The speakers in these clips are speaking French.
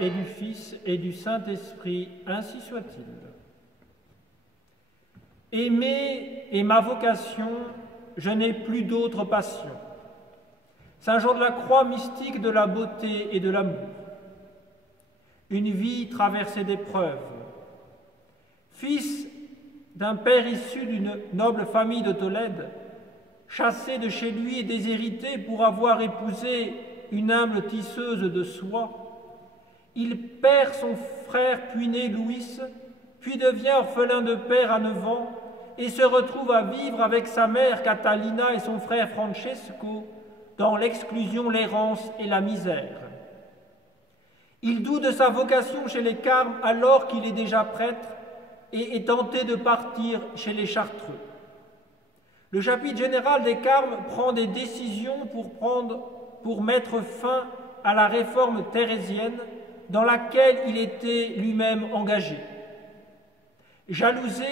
et du Fils et du Saint-Esprit, ainsi soit-il. Aimer est ma vocation, je n'ai plus d'autre passion. Saint Jean de la Croix, mystique de la beauté et de l'amour. Une vie traversée d'épreuves. Fils d'un père issu d'une noble famille de Tolède, chassé de chez lui et déshérité pour avoir épousé une humble tisseuse de soie, il perd son frère puiné Louis, puis devient orphelin de père à 9 ans et se retrouve à vivre avec sa mère Catalina et son frère Francesco dans l'exclusion, l'errance et la misère. Il doute de sa vocation chez les Carmes alors qu'il est déjà prêtre et est tenté de partir chez les Chartreux. Le chapitre général des Carmes prend des décisions pour mettre fin à la réforme thérésienne dans laquelle il était lui-même engagé. Jalousé,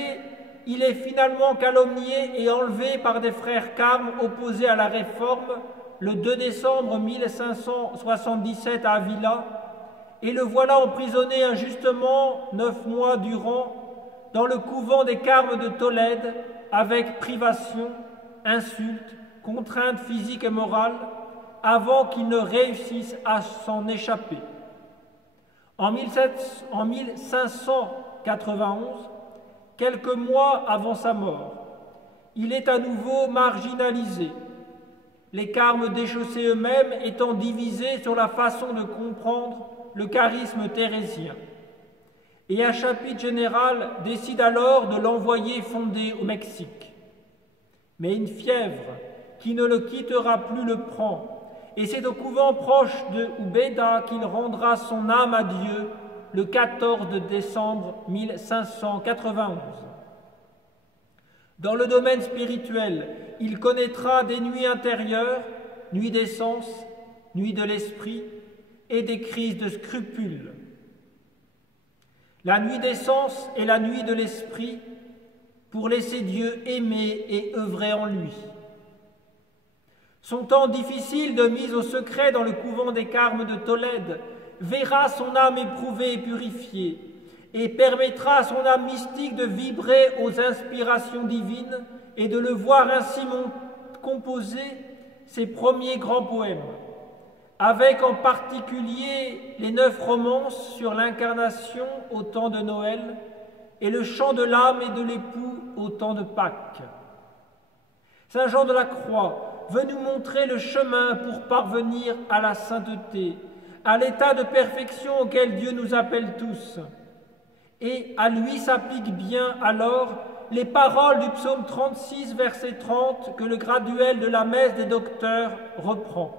il est finalement calomnié et enlevé par des frères Carmes opposés à la réforme le 2 décembre 1577 à Avila, et le voilà emprisonné injustement 9 mois durant dans le couvent des Carmes de Tolède, avec privation, insultes, contraintes physiques et morales, avant qu'il ne réussisse à s'en échapper. En 1591, quelques mois avant sa mort, il est à nouveau marginalisé, les Carmes déchaussés eux-mêmes étant divisés sur la façon de comprendre le charisme thérésien. Et un chapitre général décide alors de l'envoyer fonder au Mexique. Mais une fièvre qui ne le quittera plus le prend, et c'est au couvent proche de Ubeda qu'il rendra son âme à Dieu le 14 décembre 1591. Dans le domaine spirituel, il connaîtra des nuits intérieures, nuits des sens, nuits de l'esprit et des crises de scrupules. La nuit des sens et la nuit de l'esprit pour laisser Dieu aimer et œuvrer en lui. Son temps difficile de mise au secret dans le couvent des Carmes de Tolède verra son âme éprouvée et purifiée et permettra à son âme mystique de vibrer aux inspirations divines et de le voir ainsi composer ses premiers grands poèmes, avec en particulier les 9 romances sur l'incarnation au temps de Noël et le chant de l'âme et de l'époux au temps de Pâques. Saint Jean de la Croix veut nous montrer le chemin pour parvenir à la sainteté, à l'état de perfection auquel Dieu nous appelle tous. Et à lui s'appliquent bien alors les paroles du psaume 36, verset 30, que le graduel de la messe des docteurs reprend.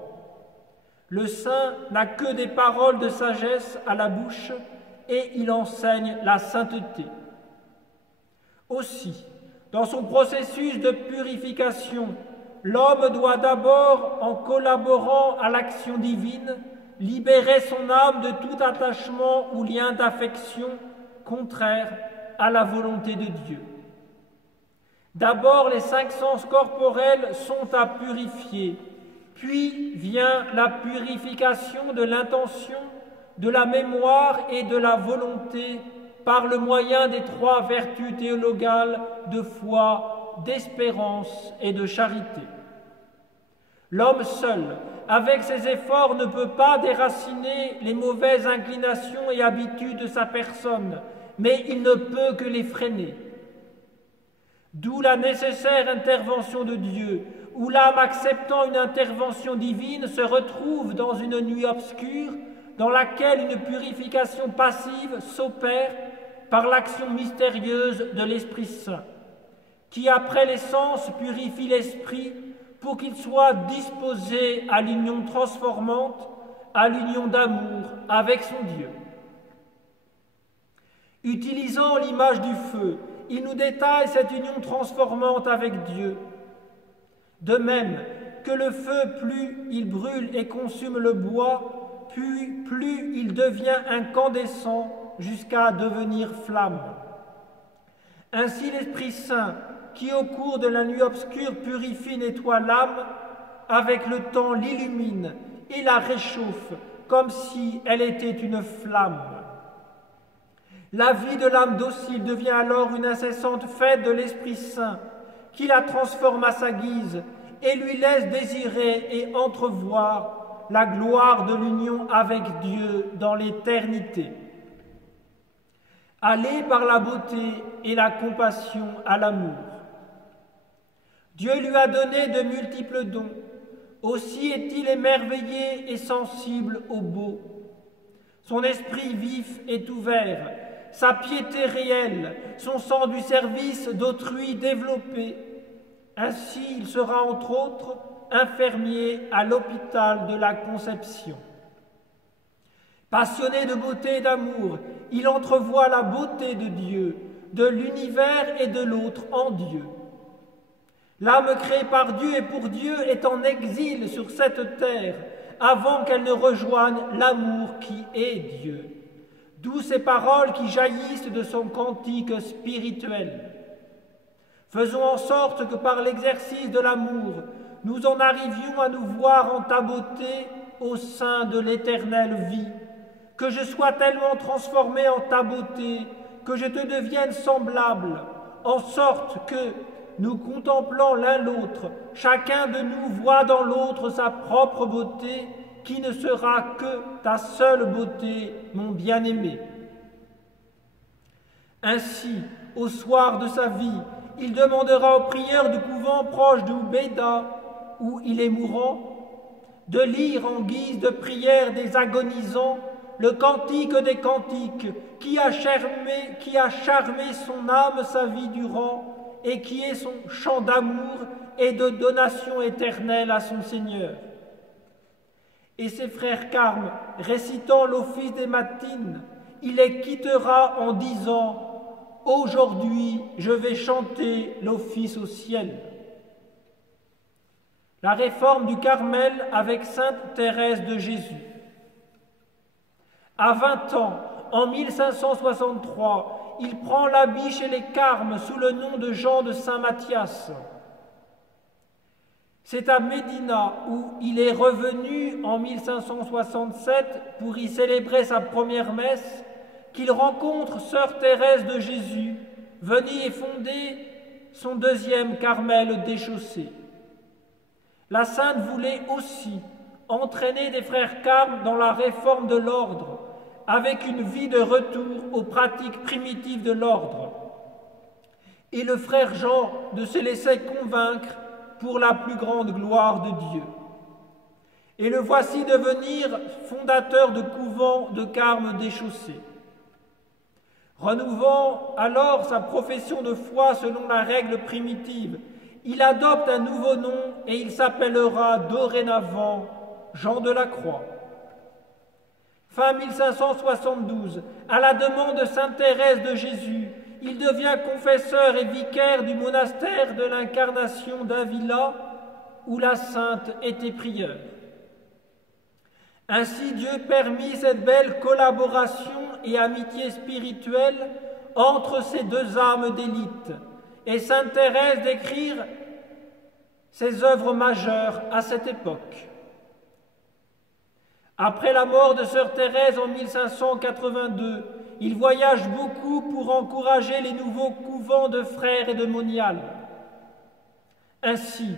Le saint n'a que des paroles de sagesse à la bouche et il enseigne la sainteté. Aussi, dans son processus de purification, l'homme doit d'abord, en collaborant à l'action divine, libérer son âme de tout attachement ou lien d'affection contraire à la volonté de Dieu. D'abord, les 5 sens corporels sont à purifier, puis vient la purification de l'intention, de la mémoire et de la volonté par le moyen des 3 vertus théologales de foi, d'espérance et de charité. L'homme seul, avec ses efforts, ne peut pas déraciner les mauvaises inclinations et habitudes de sa personne, mais il ne peut que les freiner. D'où la nécessaire intervention de Dieu, où l'âme acceptant une intervention divine se retrouve dans une nuit obscure, dans laquelle une purification passive s'opère par l'action mystérieuse de l'Esprit Saint, qui après les sens purifie l'esprit pour qu'il soit disposé à l'union transformante, à l'union d'amour avec son Dieu. Utilisant l'image du feu, il nous détaille cette union transformante avec Dieu. De même que le feu, plus il brûle et consume le bois, plus il devient incandescent jusqu'à devenir flamme. Ainsi l'Esprit Saint, qui au cours de la nuit obscure purifie, nettoie l'âme, avec le temps l'illumine et la réchauffe comme si elle était une flamme. La vie de l'âme docile devient alors une incessante fête de l'Esprit Saint, qui la transforme à sa guise et lui laisse désirer et entrevoir la gloire de l'union avec Dieu dans l'éternité. Aller par la beauté et la compassion à l'amour. Dieu lui a donné de multiples dons, aussi est-il émerveillé et sensible au beau. Son esprit vif est ouvert, sa piété réelle, son sens du service d'autrui développé. Ainsi, il sera entre autres infirmier à l'hôpital de la Conception. Passionné de beauté et d'amour, il entrevoit la beauté de Dieu, de l'univers et de l'autre en Dieu. L'âme créée par Dieu et pour Dieu est en exil sur cette terre avant qu'elle ne rejoigne l'amour qui est Dieu. D'où ces paroles qui jaillissent de son cantique spirituel. Faisons en sorte que par l'exercice de l'amour, nous en arrivions à nous voir en ta beauté au sein de l'éternelle vie. Que je sois tellement transformé en ta beauté, que je te devienne semblable, en sorte que, nous contemplant l'un l'autre, chacun de nous voit dans l'autre sa propre beauté, qui ne sera que ta seule beauté, mon bien-aimé. Ainsi, au soir de sa vie, il demandera aux prieurs du couvent proche d'Oubeda, où il est mourant, de lire en guise de prière des agonisants le cantique des cantiques qui a charmé son âme sa vie durant et qui est son chant d'amour et de donation éternelle à son Seigneur. Et ses frères Carmes, récitant l'office des matines, il les quittera en disant « Aujourd'hui, je vais chanter l'office au ciel ». La réforme du Carmel avec sainte Thérèse de Jésus. À 20 ans, en 1563, il prend l'habit chez les Carmes sous le nom de Jean de Saint-Mathias. C'est à Médina où il est revenu en 1567 pour y célébrer sa première messe qu'il rencontre sœur Thérèse de Jésus, venue y fonder son deuxième Carmel déchaussé. La sainte voulait aussi entraîner des frères Carmes dans la réforme de l'ordre, avec une vie de retour aux pratiques primitives de l'ordre. Et le frère Jean de se laisser convaincre pour la plus grande gloire de Dieu. Et le voici devenir fondateur de couvent de Carmes déchaussés. Renouvant alors sa profession de foi selon la règle primitive, il adopte un nouveau nom et il s'appellera dorénavant Jean de la Croix. Fin 1572, à la demande de sainte Thérèse de Jésus, il devient confesseur et vicaire du monastère de l'Incarnation d'Avila, où la sainte était prieure. Ainsi Dieu permit cette belle collaboration et amitié spirituelle entre ces deux âmes d'élite, et sainte Thérèse d'écrire ses œuvres majeures à cette époque. Après la mort de sœur Thérèse en 1582, il voyage beaucoup pour encourager les nouveaux couvents de frères et de moniales. Ainsi,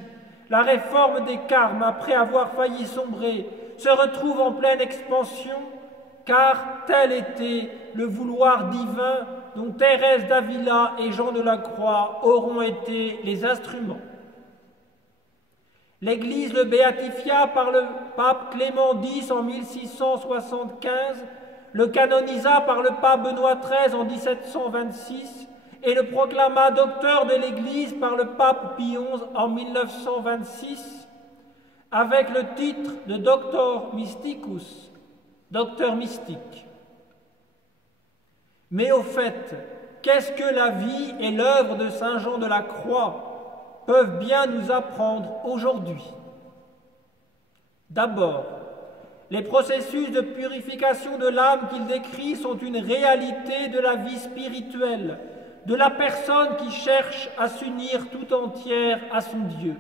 la réforme des Carmes, après avoir failli sombrer, se retrouve en pleine expansion, car tel était le vouloir divin dont Thérèse d'Avila et Jean de la Croix auront été les instruments. L'Église le béatifia par le pape Clément X en 1675, le canonisa par le pape Benoît XIII en 1726 et le proclama docteur de l'Église par le pape Pie XI en 1926 avec le titre de Doctor Mysticus, docteur mystique. Mais au fait, qu'est-ce que la vie et l'œuvre de Saint Jean de la Croix peuvent bien nous apprendre aujourd'hui? D'abord, les processus de purification de l'âme qu'il décrit sont une réalité de la vie spirituelle, de la personne qui cherche à s'unir tout entière à son Dieu.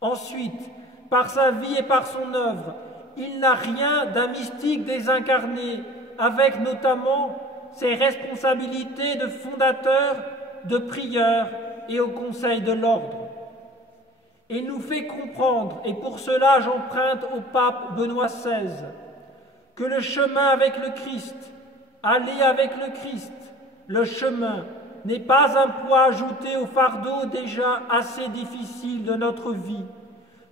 Ensuite, par sa vie et par son œuvre, il n'a rien d'un mystique désincarné, avec notamment ses responsabilités de fondateur, de prieur et au conseil de l'ordre. Il nous fait comprendre, et pour cela j'emprunte au pape Benoît XVI, que le chemin avec le Christ, aller avec le Christ, le chemin, n'est pas un poids ajouté au fardeau déjà assez difficile de notre vie.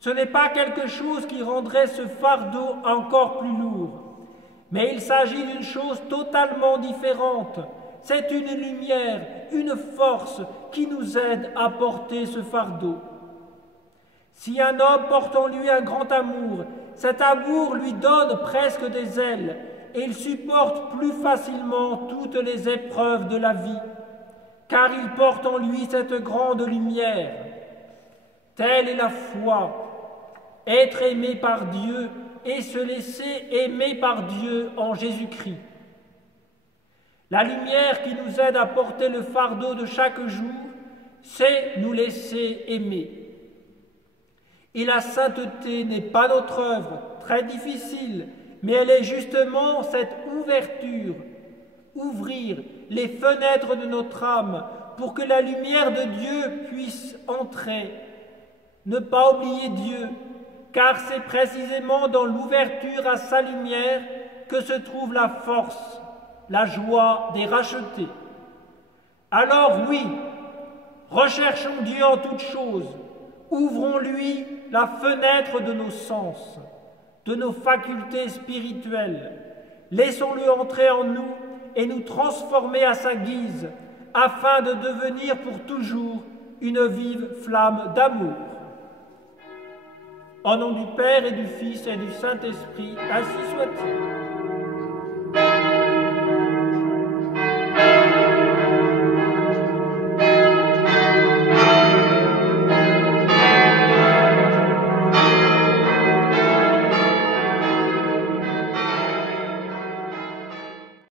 Ce n'est pas quelque chose qui rendrait ce fardeau encore plus lourd. Mais il s'agit d'une chose totalement différente. C'est une lumière, une force qui nous aide à porter ce fardeau. Si un homme porte en lui un grand amour, cet amour lui donne presque des ailes et il supporte plus facilement toutes les épreuves de la vie, car il porte en lui cette grande lumière. Telle est la foi, être aimé par Dieu et se laisser aimer par Dieu en Jésus-Christ. La lumière qui nous aide à porter le fardeau de chaque jour, c'est nous laisser aimer. Et la sainteté n'est pas notre œuvre, très difficile, mais elle est justement cette ouverture, ouvrir les fenêtres de notre âme pour que la lumière de Dieu puisse entrer. Ne pas oublier Dieu, car c'est précisément dans l'ouverture à sa lumière que se trouve la force, la joie des rachetés. Alors oui, recherchons Dieu en toutes choses, ouvrons-lui la fenêtre de nos sens, de nos facultés spirituelles, laissons-le entrer en nous et nous transformer à sa guise, afin de devenir pour toujours une vive flamme d'amour. Au nom du Père et du Fils et du Saint-Esprit, ainsi soit-il.